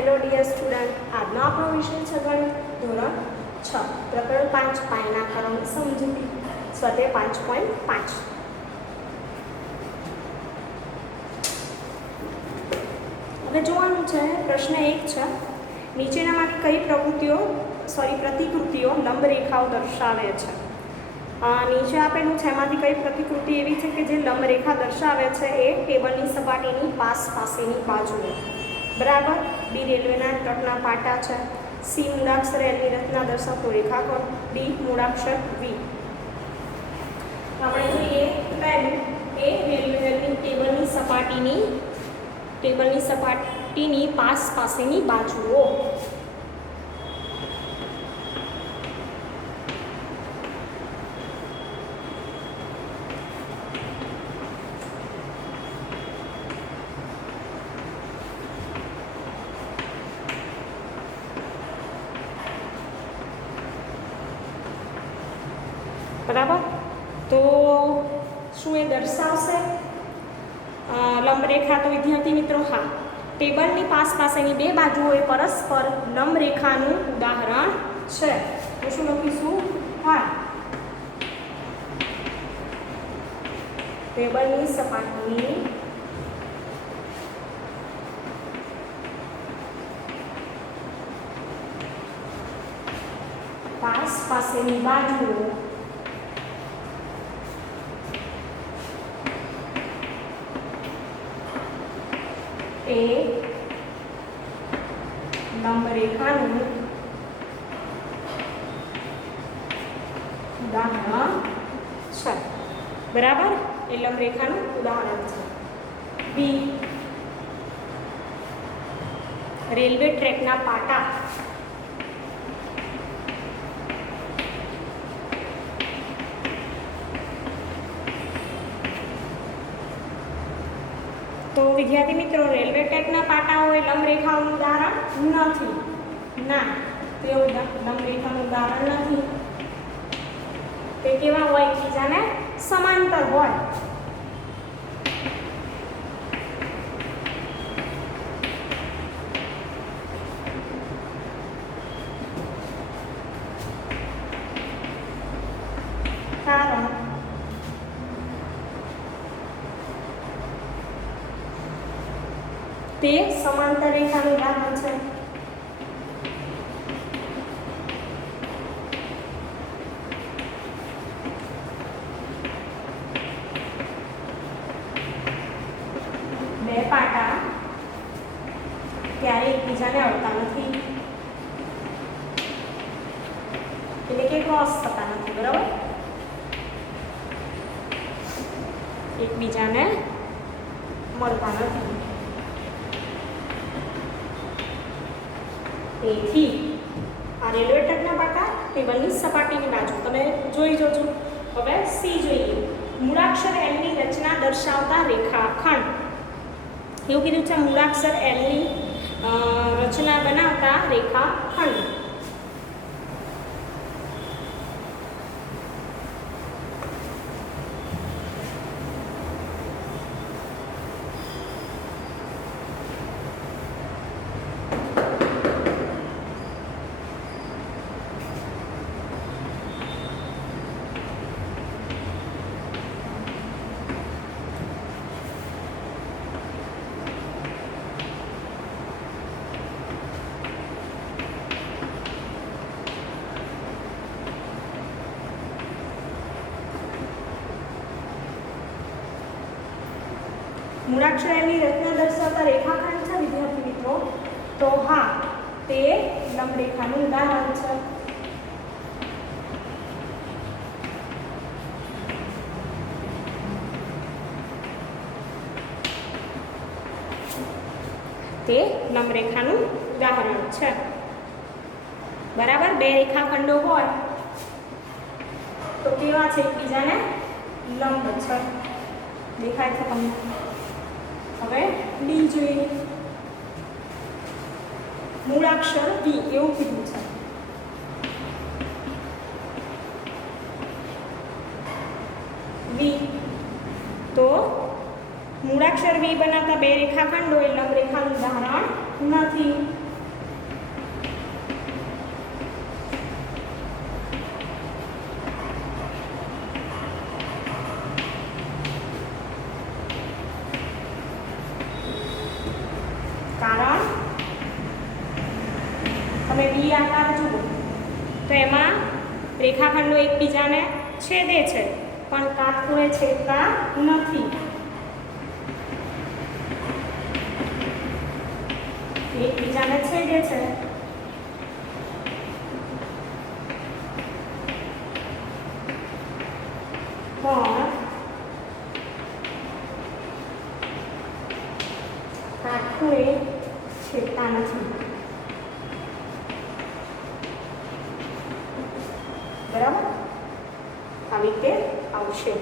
Hello dear student, આજનો આપણો વિષય છે ગણિત ધોરણ 6 પ્રકરણ 5 પાયના કરોડની સમજૂતી સ્વાધ્યાય 5.5. હવે જોવાનું છે પ્રશ્ન 1 છે, નીચેનામાંથી કઈ પ્રતિકૃતિઓ લંબરેખાઓ દર્શાવે છે. નીચે આપેલું છે એમાંથી કઈ પ્રતિકૃતિ એવી છે કે જે લંબરેખા દર્શાવે છે એ ટેબલની સપાટીની પાસેની બાજુએ. બરાબર. બી રેલવેના ટ્રકના પાટા છે. સી મૂળાક્ષર એલની રચના દર્શાવતો રેખાખંડ. ડી મૂળાક્ષર વી. આપણે જોઈએ પહેલું એ રેલવેની ટેબલની સપાટીની પાસેની બાજુઓ. બરાબર. તો શું એ દર્શાવશે લંબરેખા? તો વિદ્યાર્થી મિત્રો હા, ટેબલની પાસેની બે બાજુઓ પરસ્પર લંબરેખાનું ઉદાહરણ છે. તો શું લખીશું? હા, ટેબલની સપાટીની પાસેની બાજુઓ એ લંબરેખાનું ઉદાહરણ છે. બરાબર, એ લંબરેખાનું ઉદાહરણ છે. બી રેલવે ટ્રેકના પાટા. તો વિદ્યાર્થી મિત્રો, રેલવે ટ્રેકના પાટાઓ એ લંબરેખાઓનું ઉદાહરણ નથી. ના, તે લંબરેખાનું ઉદાહરણ નથી. તે કેવા હોય? એકબીજાને સમાંતર હોય. કારણ તે સમાંતર રેખાનું ઉદાહરણ છે. બે પાટા ક્યારે એકબીજાને અડતા નથી, એટલે કે ક્રોસ થતા નથી. બરાબર, એકબીજાને મળતા નથી. તેથી આ રેલવે ટ્રેકના પાટા ટેબલની સપાટીની બાજુ તમે જોઈ જોજો. હવે સી જોઈએ, મૂળાક્ષર એલની રચના દર્શાવતા રેખાખંડ. એવું કીધું છે, મૂળાક્ષર એલની રચના બનાવતા રેખાખંડ. મૂળાક્ષર એલની રચના દર્શાવતા રેખાખંડ છે વિદ્યાર્થી મિત્રો. તો હા, તે લંબરેખાનું ઉદાહરણ છે. તે લંબરેખાનું ઉદાહરણ છે. બરાબર, બે રેખાખંડો હોય તો કેવા છે? એકબીજાને લંબ છે. દેખાય છે તમને? હવે ડી જોઈએ, મૂળાક્ષર વી એવું કીધું છે. વી તો મૂળાક્ષર વી બનાવતા બે રેખાખંડો એ લંબરેખાનું ઉદાહરણ નથી. તમે વી આકાર જુઓ તો એમાં રેખાખંડો એકબીજાને છેદે છે પણ કાટખૂણે છેદતા નથી. એકબીજાને છેદે છે પણ કાટખૂણે છેદતા નથી. બરાબર, આવી રીતે આવશે.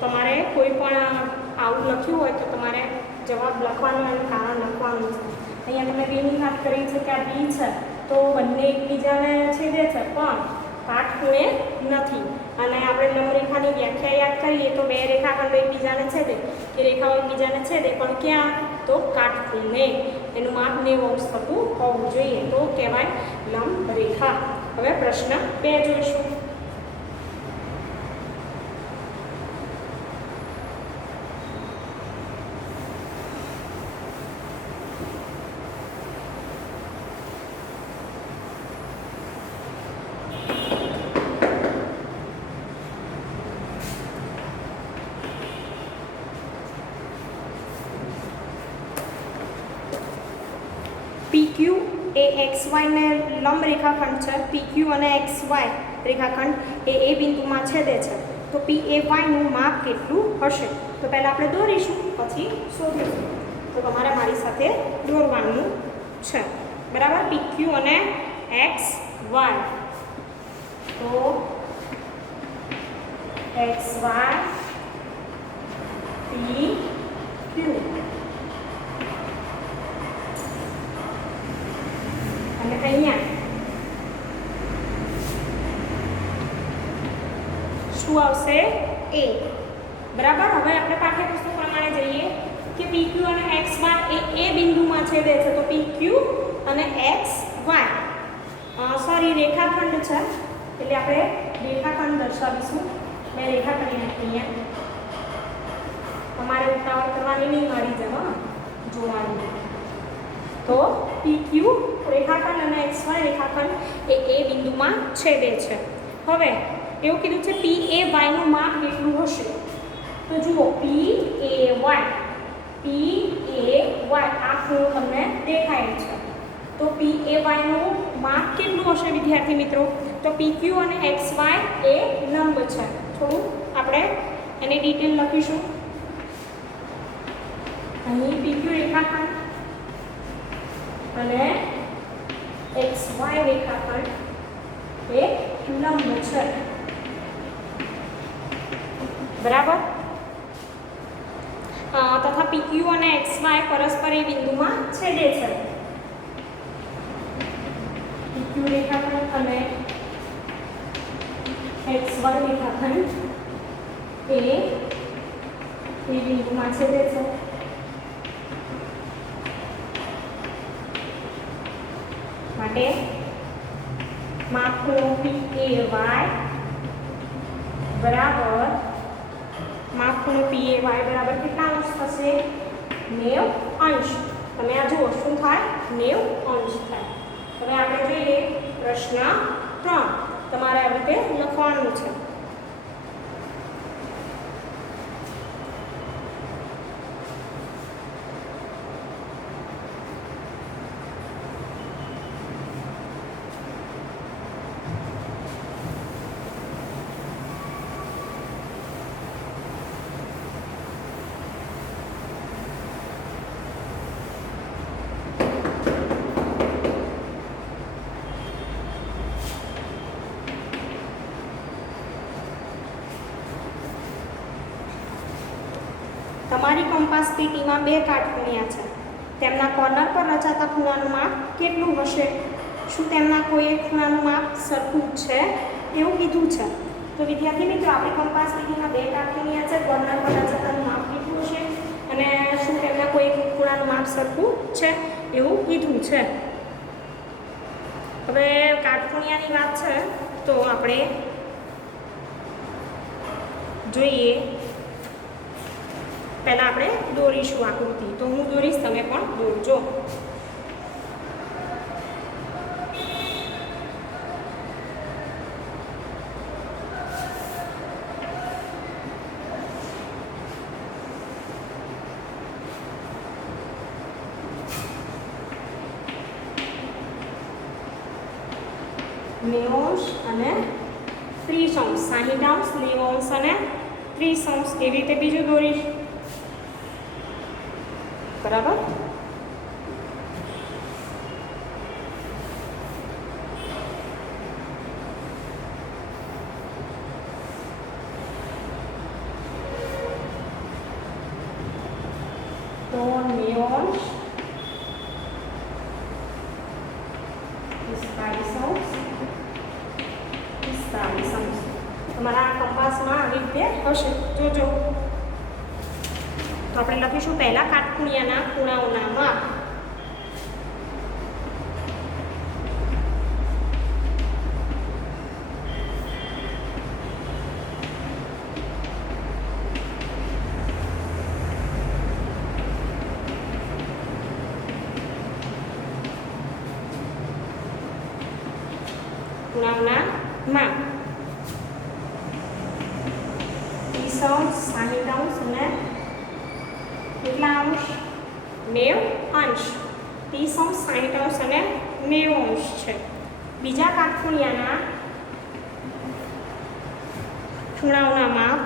તમારે કોઈ પણ આવું લખ્યું હોય તો તમારે જવાબ લખવાનો અને કારણ લખવાનું છે. અહીંયા તમે વીની વાત કરી છે કે આ વી છે તો બંને એકબીજાને છેદે છે પણ કાટખૂણે નથી. અને આપણે લંબરેખાની વ્યાખ્યા યાદ કરીએ તો બે રેખાખંડો એકબીજાને છેદે કે રેખાઓ એકબીજાને છેદે પણ ક્યાં? તો કાટખૂણે. એનું માપ 90 અંશ થતું હોવું જોઈએ તો કહેવાય લંબરેખા. હવે પ્રશ્ન 2 જોઈશું. PQ એ XY ને લંબ રેખાખંડ છે. PQ અને XY રેખાખંડ એ બિંદુમાં છેદે છે તો PAY નું માપ કેટલું હશે? તો પહેલાં આપણે દોરીશું પછી શોધીશું. તો તમારે મારી સાથે દોરવાનું છે. બરાબર, PQ અને XY. તો XY PQ અને અહીંયા શું આવશે? A. બરાબર, હવે આપણે પાઠ્યપુસ્તક પ્રમાણે જઈએ કે PQ અને XY એ બિંદુમાં છેદે છે તો PQ અને XY સોરી રેખાખંડ છે એટલે આપણે રેખાખંડ દર્શાવીશું. મેં રેખા કરી નાખી. તમારે ઉતાવળ કરવાની નહીં, મળી જવા જોવાની. તો PQ રેખાખંડ અને XY રેખાખંડ એ બિંદુમાં છેદે છે. હવે એવું કીધું છે PAY નું માપ કેટલું હશે? તો જુઓ PAY આ ખૂણો તમને દેખાય છે તો PAY નું માપ કેટલું હશે વિદ્યાર્થી મિત્રો? તો PQ અને XY એ લંબ છે. થોડું આપણે એની ડિટેલ લખીશું. અહીં PQ રેખાખંડ અને XY રેખાખંડ એ લંબ છે. બરાબર, તથા PQ અને XY પરસ્પર એ બિંદુમાં છેદે છે. PQ રેખાખંડ અને XY રેખાખંડ એ બિંદુમાં છેદે છે. માટે માપ ખૂણો PAY બરાબર માપ ખૂણો PAY બરાબર કેટલા અંશ થશે? 90 અંશ. તમે આ જુઓ શું થાય? 90 અંશ થાય. હવે આપણે જોઈએ પ્રશ્ન 3. તમારે આ રીતે લખવાનું છે. તમારી કંપાસ પેટીમાં 2 કાટખૂણિયા છે. તેમના કોર્નર પર રચાતા ખૂણાનું માપ કેટલું હશે? શું તેમના કોઈ એક ખૂણાનું માપ સરખું છે? એવું કીધું છે. તો વિદ્યાર્થી મિત્રો આપણી કંપાસ પેટીમાં 2 કાટખૂણિયા છે. કોર્નર પર રચાતાનું માપ કેટલું હશે અને શું તેમના કોઈ એક ખૂણાનું માપ સરખું છે? એવું કીધું છે. હવે કાટખૂણિયાની વાત છે તો આપણે જોઈએ. પહેલાં આપણે દોરીશું આકૃતિ. તો હું દોરીશ, તમે પણ દોરજો. 90° અને 30°, 60°, 90° અને 30°. એવી રીતે બીજું દોરીશ. બરાબર. તો 90°, 45°. તમારા કંપાસમાં આવી રીતે હશે, જોજો. તો આપણે લખીશું પહેલા કાટખૂણિયાના ખૂણાઓના માપ. ખૂણાઓના માપ 30°, 60° અને કેટલા અંશ? 90°. 30°, 60° અને 90° છે. બીજા કાટખૂણિયાના ખૂણાઓના માપ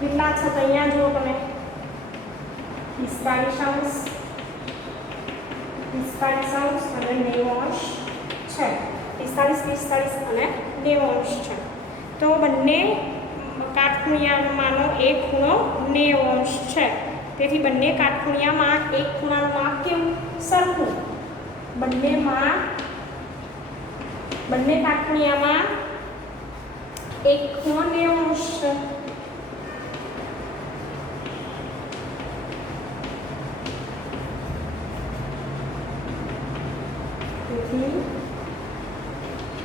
કેટલા છે? તો અહીંયા જુઓ તમે, 45° અને 90° છે. 45 અને 90° છે. તો બંને કાટખૂણિયામાંનો એક ખૂણો 90° છે. તેથી બંને કાટખૂણિયામાં એક ખૂણાનું માપ કેવું? સરખું. બંને કાટખૂણિયામાં એક ખૂણો 90° છે. તેથી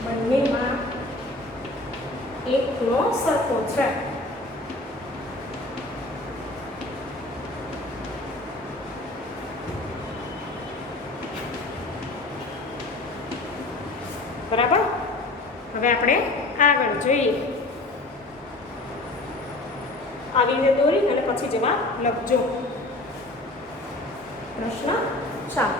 બંનેમાં એક ખૂણો સરખો છે. બરાબર. હવે આપણે આગળ જોઈએ. આવી રીતે દોરી અને પછી જવાબ લખજો. પ્રશ્ન 4.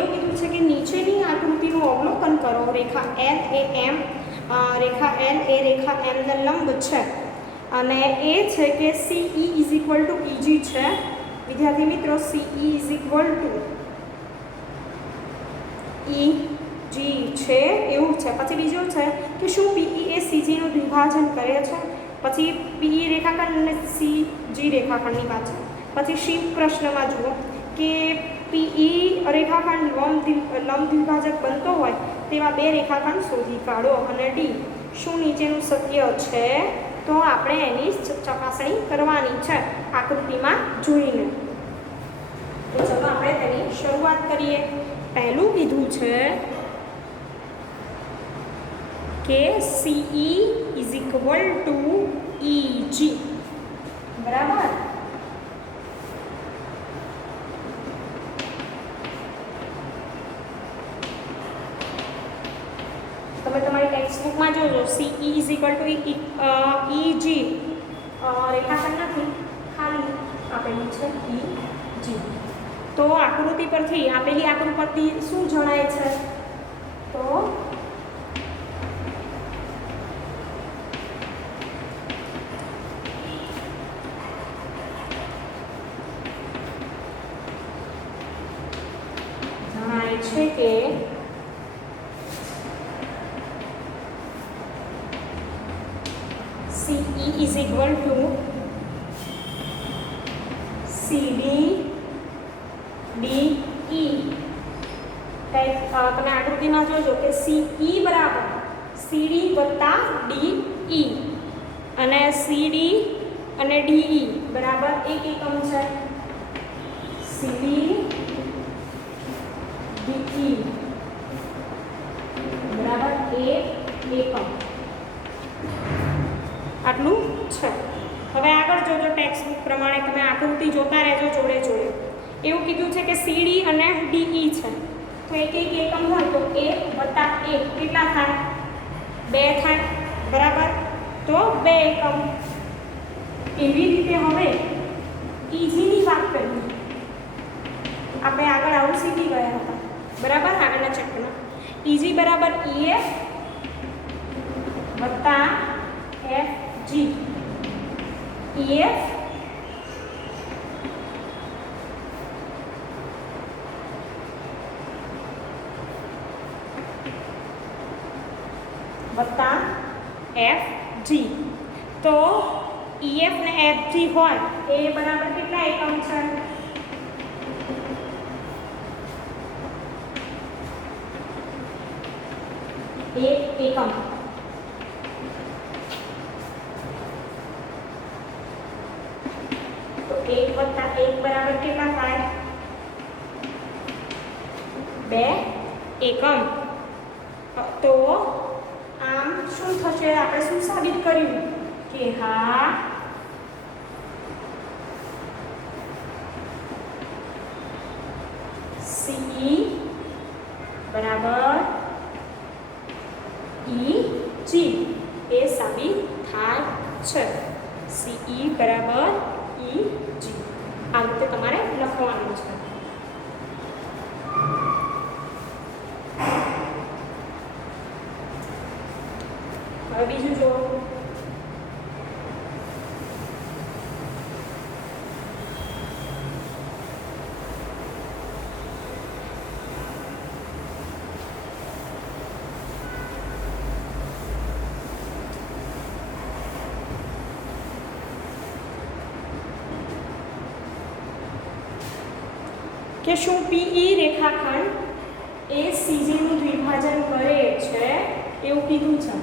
એવું કીધું છે કે નીચેની આકૃતિનું અવલોકન કરો. રેખા L એ રેખા M ને લંબ છે અને એ છે કે CE = EG છે. વિદ્યાર્થી મિત્રો, CE = EG છે એવું છે. પછી બીજું છે કે શું PE એ CG નું દ્વિભાજન કરે છે? પછી PE રેખાખંડ અને CG રેખાખંડની વાત છે. પછી શીપ પ્રશ્નમાં જુઓ કે PE રેખાખંડ લંબ દ્વિભાજક બનતો હોય તેવા બે રેખાખંડ શોધી કાઢો. અને ડી, શું નીચેનું સત્ય છે? તો આપણે એની ચકાસણી કરવાની છે આકૃતિમાં જોઈને. તો ચલો આપણે તેની શરૂઆત કરીએ. પહેલું કીધું છે કે CE = EG. બરાબર. તમે તમારી ટેક્સ્ટબુકમાં જોજો, CE = EG રેખાખંડ નથી, ખાલી આપેલું છે EG. તો આકૃતિ પરથી, આપેલી આકૃતિ પરથી શું જણાય છે? તો જણાય છે કે CE = CDDE. તમે આકૃતિમાં જોજો કે CE = CD + DE. અને સીડી અને ડીઈ બરાબર 1 એકમ છે. સીડી ડીઈ બરાબર 1 એકમ. આટલું છે. હવે આગળ જોજો, ટેક્સ્ટ બુક પ્રમાણે તમે આકૃતિ જોતા રહેજો જોડે જોડે. એવું કીધું છે કે સીડી અને ડીઈ છે, તો 1 એકમ હોય તો 1 + 1 કેટલા થાય? 2 થાય. બરાબર, તો 2 એકમ. એવી રીતે હવે ઈજીની વાત કરીએ. આપણે આગળ આવું શીખી ગયા હતા, બરાબર, આગળના ચેપ્ટરમાં. ઈજી બરાબર EF વત્તા FG. EF વત્તા FG. તો EF ને FG હોય એ બરાબર કેટલા એકમ છે? 1 એકમ. તો 1 + 1 બરાબર કેટલા થાય? 2 એકમ. તો આમ શું થશે? આપણે શું સાબિત કર્યું કે હા CE બરાબર EG એ સાબિત થાય છે. CE બરાબર EG. આ રીતે તમારે લખવાનું છે. હવે બીજું જો, કે શું PE રેખાખંડ એ CG નું દ્વિભાજન કરે છે એવું કીધું છે.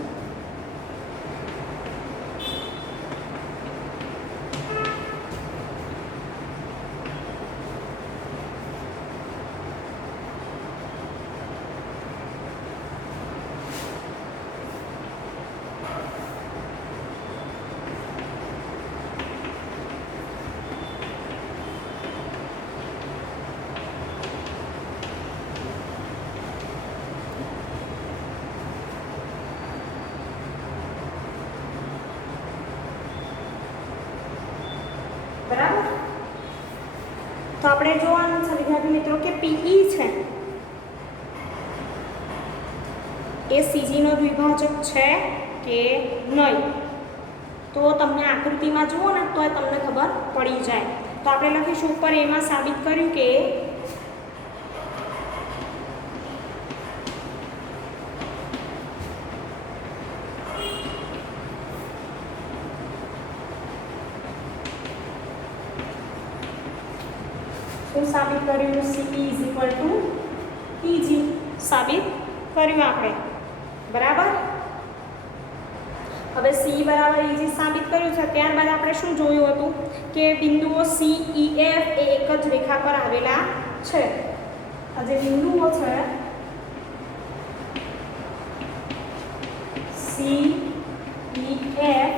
બરાબર, તો આપણે જોવાનું છે વિદ્યાર્થી મિત્રો કે PE છે એ CG નો દ્વિભાજક છે કે નહીં. તો તમને આકૃતિમાં જુઓ ને તો તમને ખબર પડી જાય. તો આપણે લખીશું ઉપર એમાં સાબિત કર્યું કે સાબિત કર્યું CE = EG સાબિત કર્યું આપણે. બરાબર, હવે CE બરાબર EG સાબિત કર્યું છે. ત્યારબાદ આપણે શું જોયું હતું કે બિંદુઓ CEF એ એક જ રેખા પર આવેલા છે. આ જે બિંદુઓ છે CEF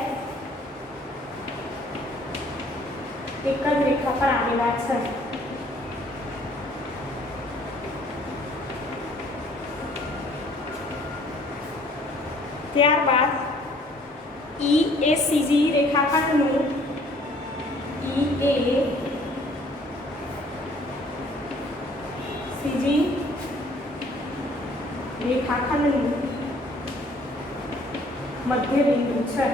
એક જ રેખા પર આવેલા છે. ત્યારબાદ E એ CG રેખાખંડનું E એ CG રેખાખંડનું મધ્ય બિંદુ છે.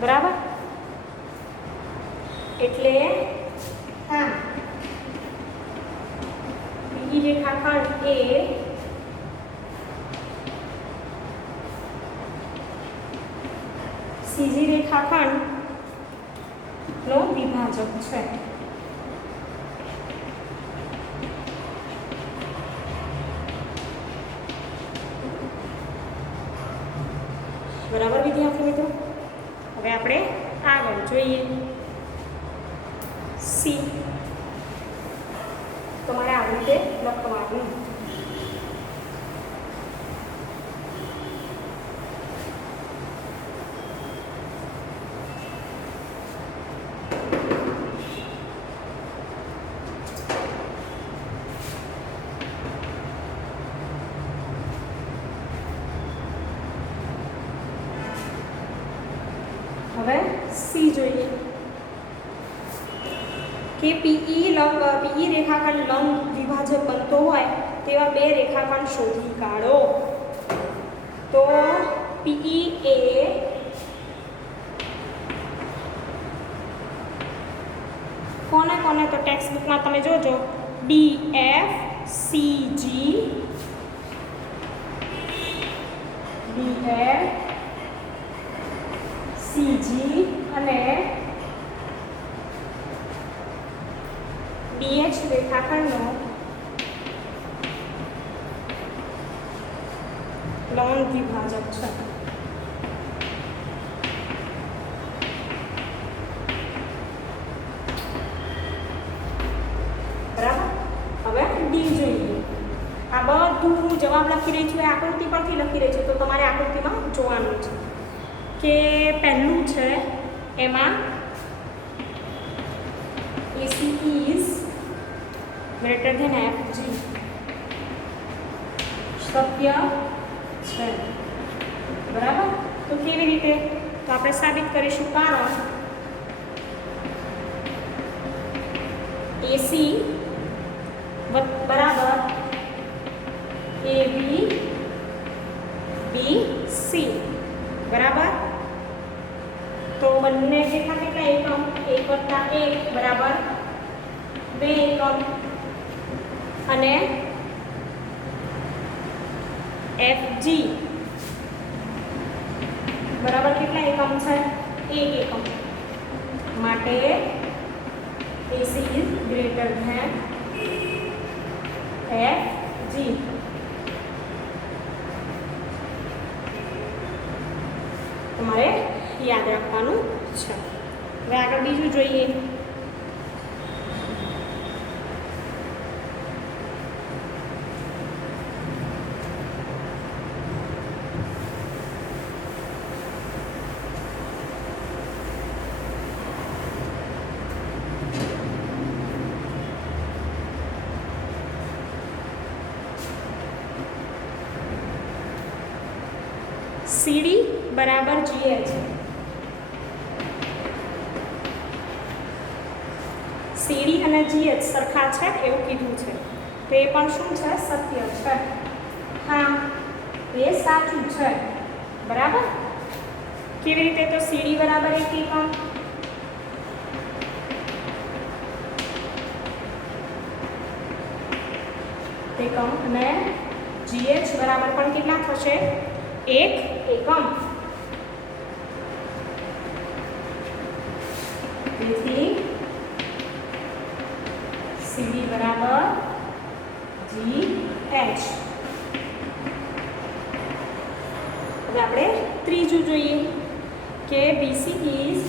બરાબર, એટલે હા બીજી રેખાખંડ એ CG રેખાખંડનો વિભાજક છે. વિદ્યાર્થી મિત્રો? હવે આપણે આગળ જોઈએ સી. તમારે આવી રીતે લખવાનું. હવે સી જોઈએ કે પીઈ રેખાખંડ લંબ દ્વિભાજક બનતો હોય તેવા બે રેખાખંડ શોધી કાઢો. તો પીઈ એ કોને કોને, તો ટેક્સ્ટ બુકમાં તમે જોજો DF CG અને DH રેખાખંડનો લંબ દ્વિભાજક છે. બરાબર. હવે ડી જોઈએ. આ બધું જવાબ લખી રહી છું એ આકૃતિ પરથી લખી રહી છું, તો તમારે આકૃતિમાં જોવાનું છે કે પહેલું છે એમાં AC is greater than FG સત્ય છે. બરાબર. તો કેવી રીતે? તો આપણે સાબિત કરીશું. કારણ AC બરાબર AB BC બરાબર. તો બંને રેખા કેટલા એકમ? 1 + 1 બરાબર 2 એકમ. અને FG બરાબર કેટલા એકમ છે? 1 એકમ. માટે AC is greater than FG. તમારે યાદ રાખવાનું છે. હવે આગળ બીજું જોઈએ. CD બરાબર GH. CD અને GH સરખા છે એવું કીધું છે, તો એ પણ શું છે? સત્ય છે. હા, એ સાચું છે. બરાબર. કેવી રીતે? તો CD બરાબર 1 એકમ અને GH બરાબર પણ કેટલા થશે? 1 એકમ. તેથી CD બરાબર GH. હવે આપણે ત્રીજું જોઈએ કે BC is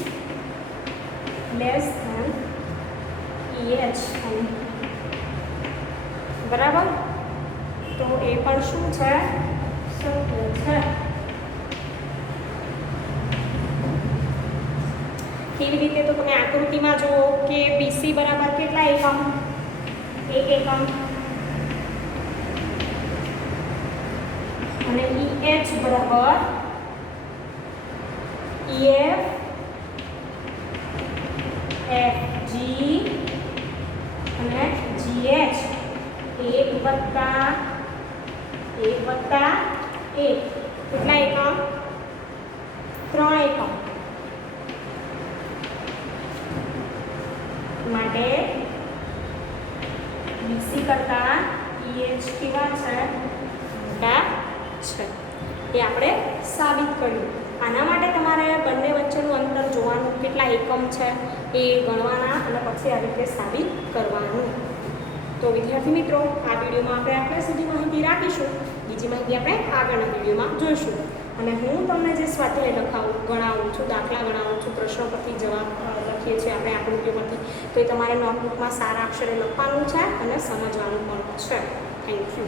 less than EH. બરાબર. તો એ પણ શું છે? સત્ય છે. કેવી રીતે? તો તમે આકૃતિમાં જુઓ કે BC બરાબર કેટલા એકમ? 1 એકમ. અને EH બરાબર EF FG અને GH 1 + 1 કેટલા એકમ? 3 એકમ. માટે BC કરતા EH કેવા છે? મોટા છે. એ આપણે સાબિત કર્યું. આના માટે તમારે બંને વચ્ચેનું અંતર જોવાનું, કેટલા એકમ છે એ ગણવાના અને પછી આ રીતે સાબિત કરવાનું. તો વિદ્યાર્થી મિત્રો, આ વિડીયોમાં આપણે આટલા સુધી માહિતી રાખીશું. બીજી માહિતી આપણે આગળના વિડીયોમાં જોઈશું. અને હું તમને જે સ્વાધ્યાય ગણાવું છું, દાખલા ગણાવું છું, પ્રશ્નો પરથી જવાબ લખીએ છીએ આપણે આકૃતિઓ પરથી, તો એ તમારે નોટબુકમાં સારા અક્ષરે લખવાનું છે અને સમજવાનું પણ છે. Thank you.